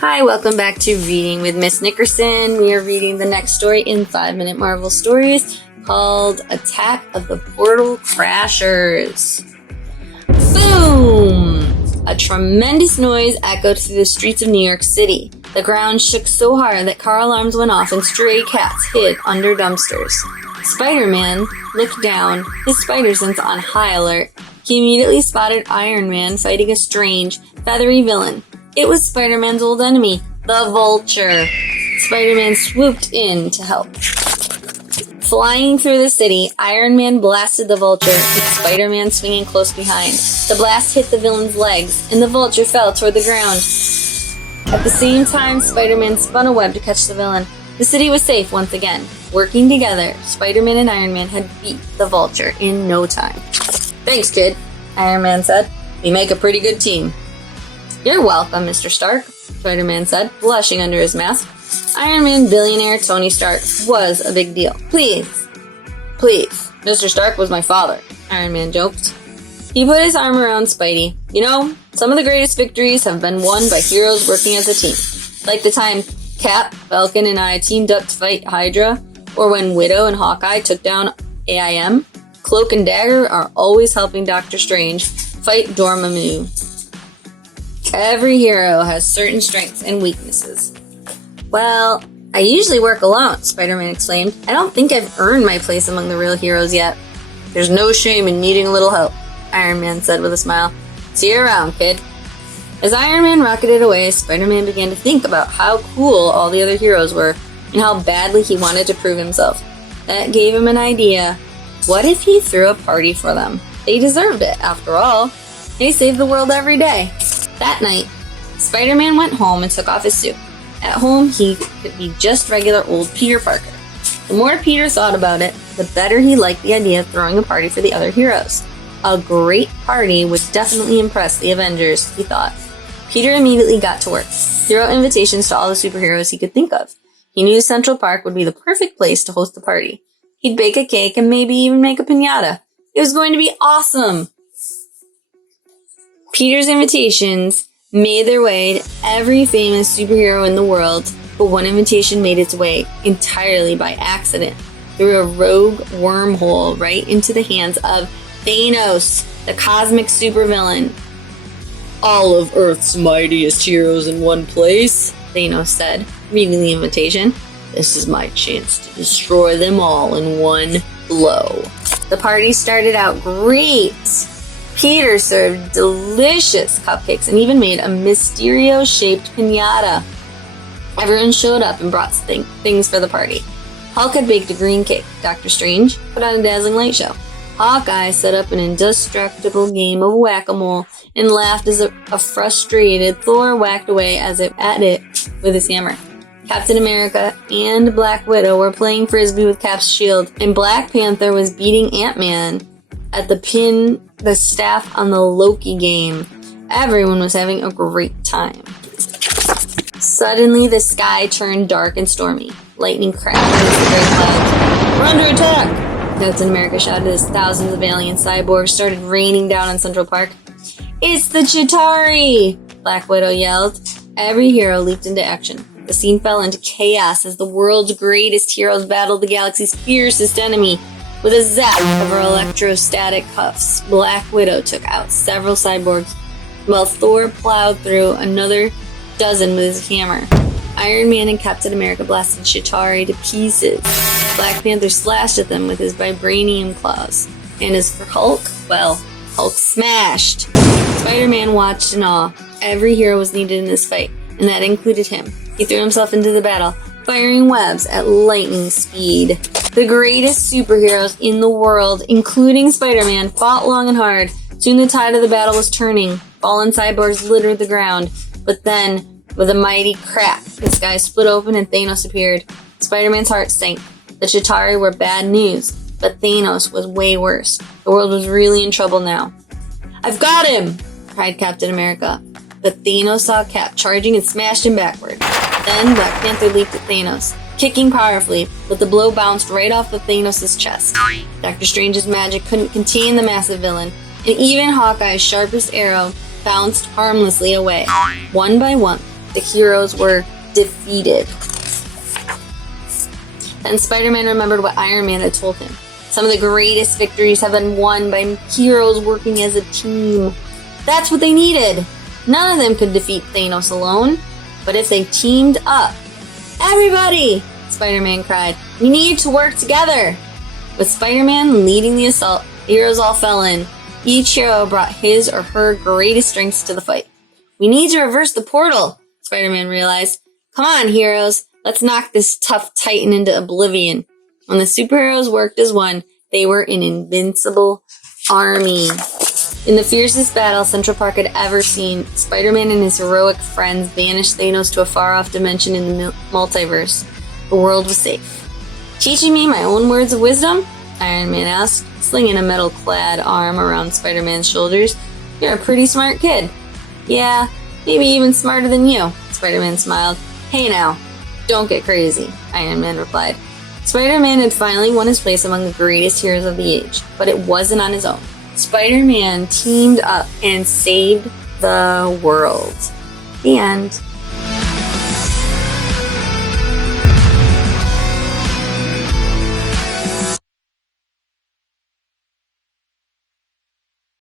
Hi, welcome back to Reading with Miss Nickerson. We are reading the next story in 5-Minute Marvel Stories called Attack of the Portal Crashers. Boom! A tremendous noise echoed through the streets of New York City. The ground shook so hard that car alarms went off and stray cats hid under dumpsters. Spider-Man looked down, his spider sense on high alert. He immediately spotted Iron Man fighting a strange, feathery villain. It was Spider-Man's old enemy, the Vulture. Spider-Man swooped in to help. Flying through the city, Iron Man blasted the Vulture, with Spider-Man swinging close behind. The blast hit the villain's legs, and the Vulture fell toward the ground. At the same time, Spider-Man spun a web to catch the villain. The city was safe once again. Working together, Spider-Man and Iron Man had beat the Vulture in no time. "Thanks, kid," Iron Man said. "We make a pretty good team." "You're welcome, Mr. Stark," Spider-Man said, blushing under his mask. Iron Man billionaire Tony Stark was a big deal. Please, Mr. Stark was my father," Iron Man joked. He put his arm around Spidey. "You know, some of the greatest victories have been won by heroes working as a team. Like the time Cap, Falcon, and I teamed up to fight Hydra, or when Widow and Hawkeye took down AIM. Cloak and Dagger are always helping Doctor Strange fight Dormammu. Every hero has certain strengths and weaknesses." "Well, I usually work alone," Spider-Man exclaimed. "I don't think I've earned my place among the real heroes yet." "There's no shame in needing a little help," Iron Man said with a smile. "See you around, kid." As Iron Man rocketed away, Spider-Man began to think about how cool all the other heroes were and how badly he wanted to prove himself. That gave him an idea. What if he threw a party for them? They deserved it, after all. They save the world every day. That night, Spider-Man went home and took off his suit. At home, he could be just regular old Peter Parker. The more Peter thought about it, the better he liked the idea of throwing a party for the other heroes. A great party would definitely impress the Avengers, he thought. Peter immediately got to work. He wrote invitations to all the superheroes he could think of. He knew Central Park would be the perfect place to host the party. He'd bake a cake and maybe even make a piñata. It was going to be awesome! Peter's invitations made their way to every famous superhero in the world, but one invitation made its way entirely by accident through a rogue wormhole right into the hands of Thanos, the cosmic supervillain. "All of Earth's mightiest heroes in one place," Thanos said, reading the invitation. "This is my chance to destroy them all in one blow." The party started out great. Peter served delicious cupcakes and even made a Mysterio-shaped piñata. Everyone showed up and brought things for the party. Hulk had baked a green cake. Doctor Strange put on a dazzling light show. Hawkeye set up an indestructible game of whack-a-mole and laughed as a frustrated Thor whacked away at it with his hammer. Captain America and Black Widow were playing frisbee with Cap's shield, and Black Panther was beating Ant-Man at the staff on the Loki game. Everyone was having a great time. Suddenly, the sky turned dark and stormy. Lightning crashed against the great clouds. "We're under attack!" Captain America shouted as thousands of alien cyborgs started raining down on Central Park. "It's the Chitauri!" Black Widow yelled. Every hero leaped into action. The scene fell into chaos as the world's greatest heroes battled the galaxy's fiercest enemy. With a zap of her electrostatic cuffs, Black Widow took out several cyborgs, while Thor plowed through another dozen with his hammer. Iron Man and Captain America blasted Chitauri to pieces. Black Panther slashed at them with his vibranium claws. And as for Hulk, well, Hulk smashed. Spider-Man watched in awe. Every hero was needed in this fight, and that included him. He threw himself into the battle, firing webs at lightning speed. The greatest superheroes in the world, including Spider-Man, fought long and hard. Soon the tide of the battle was turning. Fallen cyborgs littered the ground. But then, with a mighty crack, the sky split open and Thanos appeared. Spider-Man's heart sank. The Chitauri were bad news, but Thanos was way worse. The world was really in trouble now. "I've got him!" cried Captain America. But Thanos saw Cap charging and smashed him backward. Then Black Panther leaped at Thanos, kicking powerfully, but the blow bounced right off of Thanos' chest. Doctor Strange's magic couldn't contain the massive villain, and even Hawkeye's sharpest arrow bounced harmlessly away. One by one, the heroes were defeated. Then Spider-Man remembered what Iron Man had told him. Some of the greatest victories have been won by heroes working as a team. That's what they needed. None of them could defeat Thanos alone, but if they teamed up. Everybody! Spider-Man cried. We need to work together! With Spider-Man leading the assault, the heroes all fell in. Each hero brought his or her greatest strengths to the fight. We need to reverse the portal, Spider-Man realized. Come on, heroes. Let's knock this tough titan into oblivion. When the superheroes worked as one, they were an invincible army. In the fiercest battle Central Park had ever seen, Spider-Man and his heroic friends banished Thanos to a far-off dimension in the multiverse. The world was safe. Teaching me my own words of wisdom? Iron Man asked, slinging a metal-clad arm around Spider-Man's shoulders. You're a pretty smart kid. Yeah, maybe even smarter than you, Spider-Man smiled. Hey now, don't get crazy, Iron Man replied. Spider-Man had finally won his place among the greatest heroes of the age, but it wasn't on his own. Spider-Man teamed up and saved the world. The end.